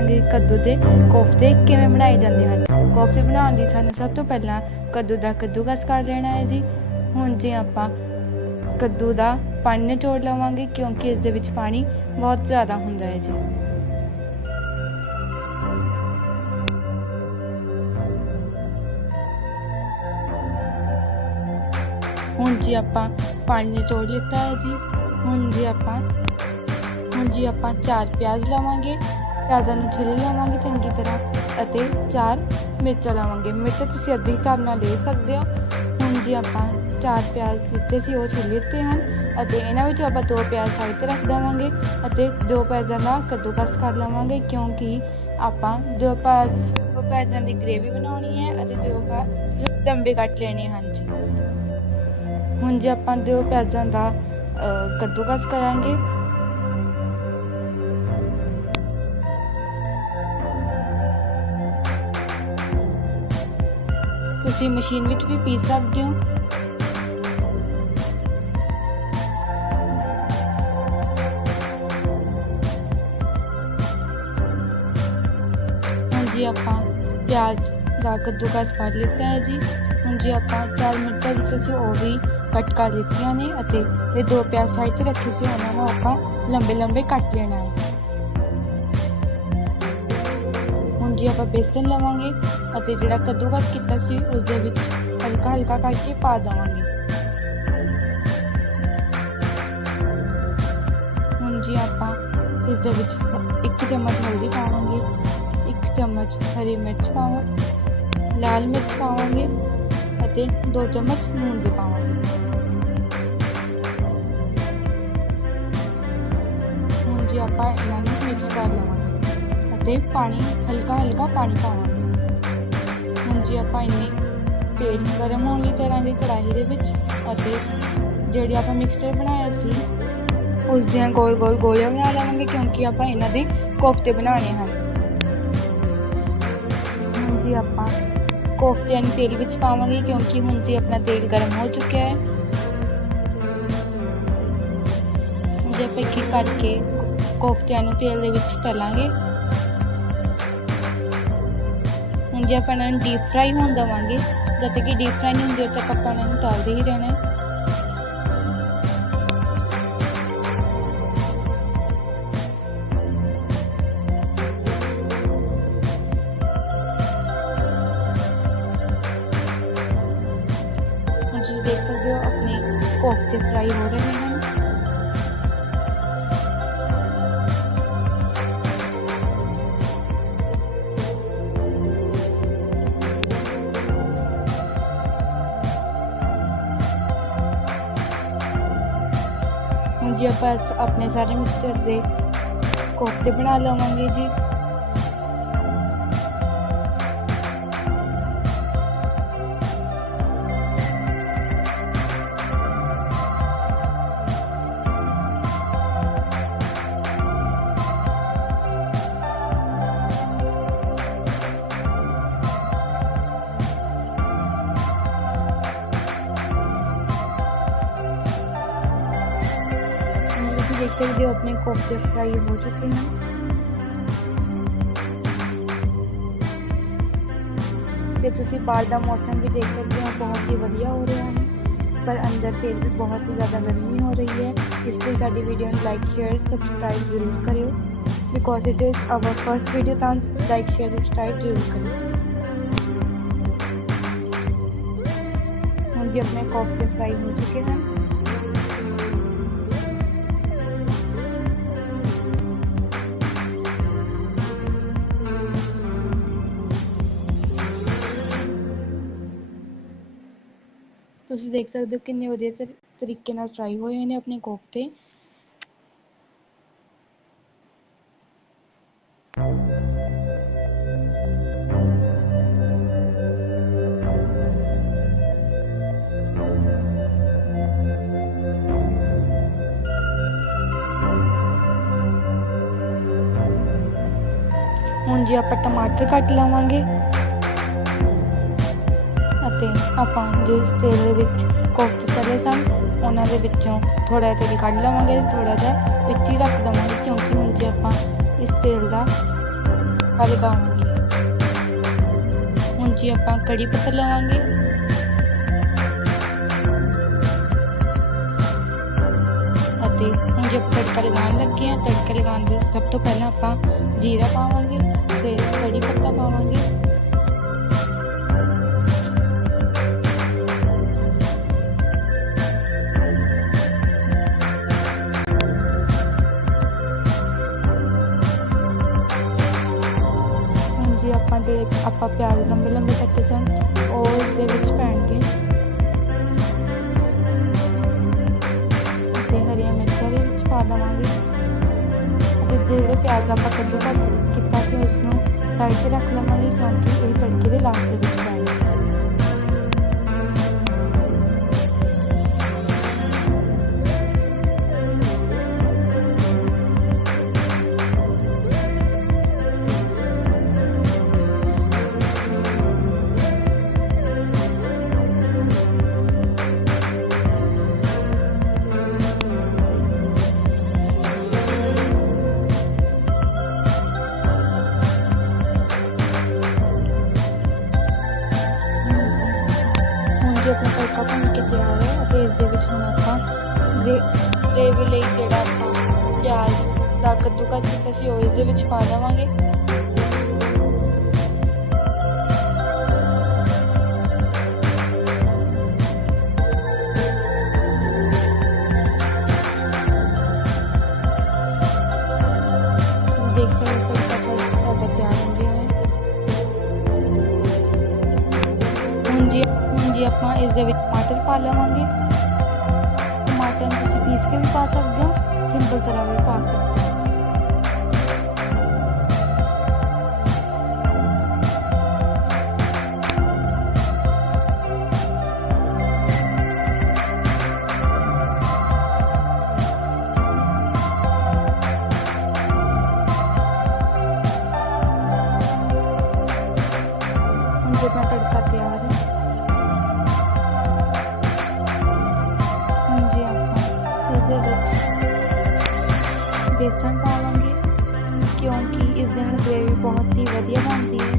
ਦੱਸਾਂਗੇ ਕੱਦੂ ਦੇ ਕੋਫਤੇ। ਕਿਵੇਂ ਬਣਾਏ ਜਾਂਦੇ ਹਨ? ਕੋਫਤੇ ਬਣਾਉਣ ਲਈ ਸਾਨੂੰ ਸਭ ਤੋਂ ਪਹਿਲਾਂ ਕੱਦੂ ਦਾ ਕੱਦੂਕਸ ਕਰ ਲੈਣਾ ਹੈ ਜੀ। ਹੁਣ ਜੀ ਆਪਾਂ ਕੱਦੂ ਦਾ ਪਾਣੀ ਨਿਚੋੜ ਲਵਾਂਗੇ, ਕਿਉਂਕਿ ਇਸ ਦੇ ਵਿੱਚ ਪਾਣੀ ਬਹੁਤ ਜ਼ਿਆਦਾ ਹੁੰਦਾ ਹੈ ਜੀ। ਹੁਣ ਜੀ ਆਪਾਂ ਪਾਣੀ ਨਿਚੋੜ ਲਿੱਤਾ ਹੈ ਜੀ, ਹੁਣ ਜੀ ਆਪਾਂ ਹੁਣ ਜੀ ਆਪਾਂ ਚਾਰ ਪਿਆਜ਼ ਲਵਾਂਗੇ ਪਿਆਜ਼ਾਂ ਨੂੰ ਛਿੱਲ ਲਵਾਂਗੇ ਚੰਗੀ ਤਰ੍ਹਾਂ ਅਤੇ ਚਾਰ ਮਿਰਚਾਂ ਲਵਾਂਗੇ। ਮਿਰਚਾਂ ਤੁਸੀਂ ਅੱਧੇ ਹਿਸਾਬ ਨਾਲ ਲੈ ਸਕਦੇ ਹੋ। ਹੁਣ ਜੀ ਆਪਾਂ ਚਾਰ ਪਿਆਜ਼ ਲਿੱਤੇ ਸੀ ਉਹ ਛਿੱਲ ਲਿੱਤੇ ਹਨ ਅਤੇ ਇਹਨਾਂ ਵਿੱਚੋਂ ਆਪਾਂ ਦੋ ਪਿਆਜ਼ ਸਾਈਡ ਤੇ ਰੱਖ ਦੇਵਾਂਗੇ ਅਤੇ ਦੋ ਪਿਆਜ਼ਾਂ ਦਾ ਕੱਦੂਕਸ ਕਰ ਲਵਾਂਗੇ ਕਿਉਂਕਿ ਆਪਾਂ ਦੋ ਪਿਆਜ਼ ਦੋ ਪਿਆਜ਼ਾਂ ਦੀ ਗ੍ਰੇਵੀ ਬਣਾਉਣੀ ਹੈ ਅਤੇ ਦੋ ਪਿਆਜ਼ ਲੰਬੇ ਕੱਟ ਲੈਣੇ ਹਨ ਜੀ। ਹੁਣ ਜੇ ਆਪਾਂ ਦੋ ਪਿਆਜ਼ਾਂ ਦਾ ਅ, ਕੱਦੂਕਸ ਕਰਾਂਗੇ। ਤੁਸੀਂ ਮਸ਼ੀਨ ਵਿੱਚ ਵੀ ਪੀਸ ਸਕਦੇ ਹੋ। ਹੁਣ ਜੀ ਆਪਾਂ ਪਿਆਜ਼ ਦਾ ਕੱਦੂਕਸ ਕਰ ਲਿੱਤਾ ਹੈ ਜੀ। ਹੁਣ ਜੀ ਆਪਾਂ ਚਾਰ ਮਿਰਚਾਂ ਜਿੱਤੇ ਸੀ ਉਹ ਵੀ ਕੱਟ ਕਰ ਲਿੱਤੀਆਂ ਨੇ ਅਤੇ ਇਹ ਦੋ ਪਿਆਜ਼ ਸਾਈਡ ਤੇ ਰੱਖੇ ਸੀ, ਉਹਨਾਂ ਨੂੰ ਆਪਾਂ ਲੰਬੇ ਲੰਬੇ ਕੱਟ ਲੈਣਾ ਹੈ। ਜੀ ਆਪਾਂ ਬੇਸਨ ਲਵਾਂਗੇ ਅਤੇ ਜਿਹੜਾ ਕੱਦੂਕਸ ਕੀਤਾ ਸੀ ਉਸ ਦੇ ਵਿੱਚ ਹਲਕਾ ਹਲਕਾ ਕਰਕੇ ਪਾ ਦੇਵਾਂਗੇ। ਹੁਣ ਜੀ ਆਪਾਂ ਇਸ ਦੇ ਵਿੱਚ ਇੱਕ ਚਮਚ ਹਲਦੀ ਪਾਵਾਂਗੇ, ਇੱਕ ਚਮਚ ਹਰੀ ਮਿਰਚ ਪਾਵਾਂ, ਲਾਲ ਮਿਰਚ ਪਾਵਾਂਗੇ ਅਤੇ ਦੋ ਚਮਚ ਨੂਣ ਦੇ ਪਾਵਾਂਗੇ। ਲਵਾਂਗੇ ਪਾਣੀ, ਹਲਕਾ ਹਲਕਾ ਪਾਣੀ ਪਾਵਾਂਗੇ। ਹੁਣ ਜੀ ਆਪਾਂ ਇੰਨੇ ਤੇਲ ਗਰਮ ਹੋਣ ਲਈ ਕਰਾਂਗੇ ਕੜਾਹੀ ਦੇ ਵਿੱਚ ਅਤੇ ਜਿਹੜੀ ਆਪਾਂ ਮਿਕਸਚਰ ਬਣਾਇਆ ਸੀ, ਉਸ ਦੀਆਂ ਗੋਲ ਗੋਲ ਗੋਲੀਆਂ ਬਣਾ ਲਵਾਂਗੇ ਕਿਉਂਕਿ ਆਪਾਂ ਇਹਨਾਂ ਦੇ ਕੋਫਤੇ ਬਣਾਉਣੇ ਹਨ। ਜੀ ਆਪਾਂ ਕੋਫਤਿਆਂ ਨੂੰ ਤੇਲ ਵਿੱਚ ਪਾਵਾਂਗੇ ਕਿਉਂਕਿ ਹੁਣ ਜੀ ਆਪਣਾ ਤੇਲ ਗਰਮ ਹੋ ਚੁੱਕਿਆ ਹੈ। ਹੁਣ ਆਪਾਂ ਇੱਕ ਕਰਕੇ ਕੋਫਤਿਆਂ ਨੂੰ ਤੇਲ ਦੇ ਵਿੱਚ ਤਲਾਂਗੇ। ਜੀ ਆਪਾਂ ਇਹਨਾਂ ਨੂੰ ਡੀਪ ਫਰਾਈ ਹੋਣ ਦੇਵਾਂਗੇ, ਜਦ ਤੱਕ ਕਿ ਡੀਪ ਫਰਾਈ ਨਹੀਂ ਹੁੰਦੀ, ਉਦੋਂ ਤੱਕ ਆਪਾਂ ਇਹਨਾਂ ਨੂੰ ਤਲਦੇ ਹੀ ਰਹਿਣਾ ਹੁਣ ਤੁਸੀਂ ਦੇਖ ਸਕਦੇ ਹੋ, ਆਪਣੇ ਕੋਫਤੇ ਫਰਾਈ ਹੋ ਰਹੇ ਨੇ। ਜੀ ਆਪਾਂ ਆਪਣੇ ਸਾਰੇ ਮਿਕਸਚਰ ਦੇ ਕੋਫਤੇ ਬਣਾ ਲਵਾਂਗੇ ਜੀ। ਹੁਣ ਤੁਸੀਂ ਦੇਖ ਸਕਦੇ ਹੋ ਆਪਣੇ ਕੋਫਤੇ ਫਰਾਈ ਹੋ ਚੁੱਕੇ ਹਨ ਤੇ ਤੁਸੀਂ ਬਾਹਰ ਦਾ ਮੌਸਮ ਵੀ ਦੇਖ ਸਕਦੇ ਹੋ ਬਹੁਤ ਹੀ ਵਧੀਆ ਹੋ ਰਿਹਾ ਹੈ ਪਰ ਅੰਦਰ ਫਿਰ ਵੀ ਬਹੁਤ ਹੀ ਜ਼ਿਆਦਾ ਗਰਮੀ ਹੋ ਰਹੀ ਹੈ ਇਸ ਲਈ ਸਾਡੀ ਵੀਡੀਓ ਨੂੰ ਲਾਈਕ ਸ਼ੇਅਰ ਸਬਸਕ੍ਰਾਈਬ ਜ਼ਰੂਰ ਕਰਿਓ because it is our first video ਤਾਂ ਲਾਈਕ ਸ਼ੇਅਰ ਸਬਸਕ੍ਰਾਈਬ ਜ਼ਰੂਰ ਕਰਿਓ ਹੁਣ ਜੀ ਆਪਣੇ ਕੋਫਤੇ ਫਰਾਈ ਹੋ ਚੁੱਕੇ ਹਨ ਤੁਸੀਂ ਦੇਖ ਸਕਦੇ ਹੋ ਕਿੰਨੇ ਵਧੀਆ ਤਰੀਕੇ ਨਾਲ ਫਰਾਈ ਹੋਏ ਹੋਏ ਨੇ ਆਪਣੇ ਕੋਫਤੇ ਹੁਣ ਜੀ ਆਪਾਂ ਟਮਾਟਰ ਕੱਟ ਲਵਾਂਗੇ ਆਪਾਂ ਜਿਸ ਤੇਲ ਦੇ ਵਿੱਚ ਕੋਫਤੇ ਤਲੇ ਸਨ, ਉਹਨਾਂ ਦੇ ਵਿੱਚੋਂ ਥੋੜਾ ਤੇਲ ਕੱਢ ਲਵਾਂਗੇ ਥੋੜਾ ਜਿਹਾ ਵਿੱਚ ਹੀ ਰੱਖ ਦੇਵਾਂਗੇ, ਕਿਉਂਕਿ ਹੁਣ ਜੇ ਆਪਾਂ ਇਸ ਤੇਲ ਦਾ ਲਗਾਵਾਂਗੇ ਹੁਣ ਜੀ ਆਪਾਂ ਕੜੀ ਪੱਤਾ ਲਵਾਂਗੇ। ਅਤੇ ਹੁਣ ਜੇ ਆਪਾਂ ਤੜਕਾ ਲਗਾਉਣ ਲੱਗੇ ਹਾਂ, ਤੜਕਾ ਲਗਾਉਣ ਦੇ ਸਭ ਤੋਂ ਪਹਿਲਾਂ ਆਪਾਂ ਜੀਰਾ ਪਾਵਾਂਗੇ, ਫਿਰ ਕੜੀ ਪੱਤਾ ਪਾਵਾਂਗੇ। ਆਪਾਂ ਪਿਆਜ਼ ਲੰਬੇ ਲੰਬੇ ਕੱਟੇ ਸਨ, ਉਹ ਇਸਦੇ ਵਿੱਚ ਪੈਣਗੇ ਤੇ ਹਰੀਆਂ ਮਿਰਚਾਂ ਵੀ ਵਿੱਚ ਪਾ ਦੇਵਾਂਗੇ। ਅਤੇ ਜਿਹੜੇ ਪਿਆਜ਼ ਆਪਾਂ ਕੱਦੂਕਸ ਕੀਤਾ ਸੀ ਉਸ ਨੂੰ ਸਾਈਡ ਤੇ ਰੱਖ ਲਵਾਂਗੇ, ਕਿਉਂਕਿ ਇਹ ਤੜਕੇ ਦੇ ਲਾਸਟ ਦੇ ਵਿੱਚ ਪੈਣਗੇ ਆਪਣਾ ਤੜਕਾ ਭੁੰਨ ਕੇ ਤਿਆਰ ਹੈ ਅਤੇ ਇਸ ਦੇ ਵਿੱਚ ਹੁਣ ਆਪਾਂ ਗ੍ਰੇ ਗ੍ਰੇਵੀ ਲਈ ਜਿਹੜਾ ਆਪਾਂ ਪਿਆਜ਼ ਦਾ ਕੱਦੂਕਸ ਕੀਤਾ ਸੀ ਉਹ ਇਸ ਦੇ ਵਿੱਚ ਪਾ ਦੇਵਾਂਗੇ। ਸਿੰਪਲ ਤਰ੍ਹਾਂ ਵੀ ਪਾ ਸਕਦੇ ਹੋ ਬੇਸਣ ਪਾਵਾਂਗੇ ਕਿਉਂਕਿ ਇਸ ਦੇ ਨਾਲ ਗ੍ਰੇਵੀ ਬਹੁਤ ਹੀ ਵਧੀਆ ਬਣਦੀ ਹੈ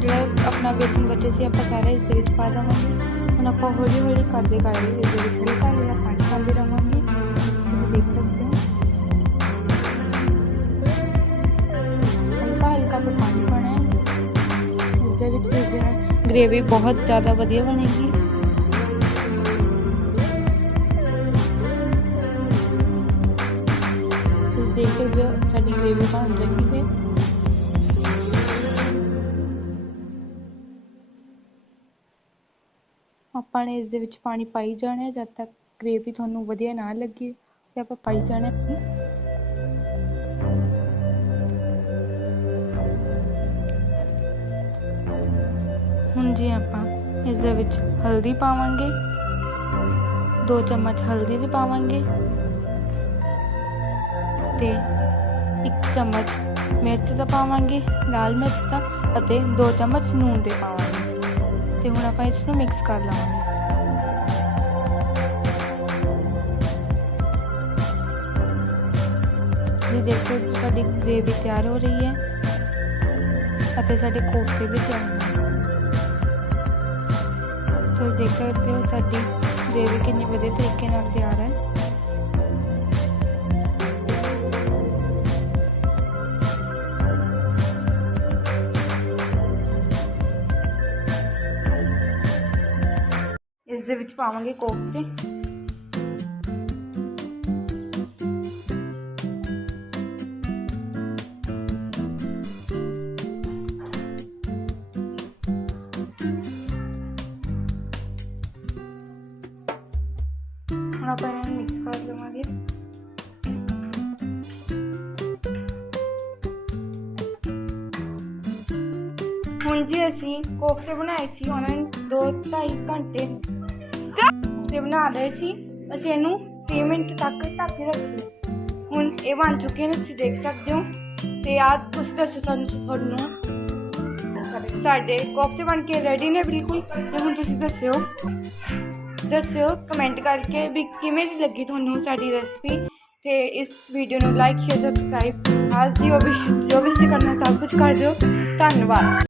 ਜਿਹੜਾ ਆਪਣਾ ਬੇਸਣ ਬਚੇ ਸੀ ਆਪਾਂ ਸਾਰਾ ਇਸ ਦੇ ਵਿੱਚ ਪਾ ਦੇਵਾਂਗੇ ਹੁਣ ਆਪਾਂ ਹੌਲੀ ਹੌਲੀ ਕਰਦੇ ਕਰਦੇ ਇਸ ਦੇ ਵਿੱਚ ਹਲਕਾ ਹਲਕਾ ਪਾਣੀ ਪਾਉਂਦੇ ਰਹਾਂਗੇ ਤੁਸੀਂ ਦੇਖ ਸਕਦੇ ਹੋ ਹਲਕਾ ਹਲਕਾ ਪਰ ਪਾਣੀ ਪਾਣਾ ਹੈ ਇਸ ਦੇ ਵਿੱਚ ਇਸ ਦੇ ਨਾਲ ਗ੍ਰੇਵੀ ਬਹੁਤ ਜ਼ਿਆਦਾ ਵਧੀਆ ਬਣੇਗੀ ਦੇਖ ਸਕਦੇ ਹੋ, ਸਾਡੀ ਗ੍ਰੇਵੀ ਬਣ ਰਹੀ ਹੈ। ਆਪਾਂ ਨੇ ਇਸ ਦੇ ਵਿੱਚ ਪਾਣੀ ਪਾਈ ਜਾਣਾ ਹੈ, ਜਦ ਤੱਕ ਗ੍ਰੇਵੀ ਤੁਹਾਨੂੰ ਵਧੀਆ ਨਾ ਲੱਗੇ, ਤੇ ਆਪਾਂ ਪਾਈ ਜਾਣਾ ਹੈ। ਹੁਣ ਜੀ ਆਪਾਂ ਇਸ ਦੇ ਵਿੱਚ ਹਲਦੀ ਪਾਵਾਂਗੇ। 2 ਚਮਚ ਹਲਦੀ ਦੇ ਪਾਵਾਂਗੇ। ਤੇ 1 ਚਮਚ ਮਿਰਚ ਦਾ ਪਾਵਾਂਗੇ, ਲਾਲ ਮਿਰਚ ਦਾ ਅਤੇ 2 ਚਮਚ ਨੂਣ ਦੇ ਪਾਵਾਂਗੇ। ਤੇ ਹੁਣ ਆਪਾਂ ਇਸ ਨੂੰ ਮਿਕਸ ਕਰ ਲਵਾਂਗੇ ਤੁਸੀਂ ਦੇਖ, ਸਾਡੀ ਗ੍ਰੇਵੀ ਤਿਆਰ ਹੋ ਰਹੀ ਹੈ, ਅਤੇ ਸਾਡੇ ਕੋਫਤੇ ਵੀ ਤਿਆਰ ਹੋ ਗਏ। ਤੁਸੀਂ ਦੇਖ ਸਕਦੇ ਹੋ ਸਾਡੀ ਗ੍ਰੇਵੀ ਕਿੰਨੀ ਵਧੀਆ ਤਰੀਕੇ ਨਾਲ ਤਿਆਰ ਹੈ। ਇਸ ਦੇ ਵਿੱਚ ਪਾਵਾਂਗੇ ਕੋਫਤੇ। ਹੁਣ ਆਪਾਂ ਇਹਨਾਂ ਨੂੰ ਮਿਕਸ ਕਰ ਲਵਾਂਗੇ। ਹੁਣ ਜੀ ਅਸੀਂ ਕੋਫਤੇ ਬਣਾਏ ਸੀ, ਉਹਨਾਂ ਨੂੰ 2-2.5 ਘੰਟੇ ਕੋਫਤੇ ਬਣਾ ਲਏ ਸੀ। ਅਸੀਂ ਇਹਨੂੰ 30 ਮਿੰਟ ਤੱਕ ਢੱਕ ਕੇ ਰੱਖਦੇ ਹੁਣ ਇਹ ਬਣ ਚੁੱਕੇ ਨੇ ਤੁਸੀਂ ਦੇਖ ਸਕਦੇ ਹੋ। ਤੇ ਆਹ ਤੁਸੀਂ ਦੱਸੋ ਸਾਨੂੰ ਤੁਹਾਨੂੰ। ਸਾਡੇ ਕੋਫਤੇ ਬਣ ਕੇ ਰੈਡੀ ਨੇ ਬਿਲਕੁਲ। ਤੇ ਹੁਣ ਤੁਸੀਂ ਦੱਸਿਓ। ਦੱਸਿਓ ਕਮੈਂਟ ਕਰਕੇ ਵੀ ਕਿਵੇਂ ਦੀ ਲੱਗੀ ਤੁਹਾਨੂੰ ਸਾਡੀ ਰੈਸਪੀ ਤੇ ਇਸ ਵੀਡੀਓ ਨੂੰ ਲਾਈਕ ਸ਼ੇਅਰ ਸਬਸਕ੍ਰਾਈਬ ਆਜ ਦੀ ਉਹ ਵੀ ਜੋ ਵੀ ਤੁਸੀਂ ਕਰਨਾ ਸਭ ਕੁਝ ਕਰ ਦਿਓ। ਧੰਨਵਾਦ।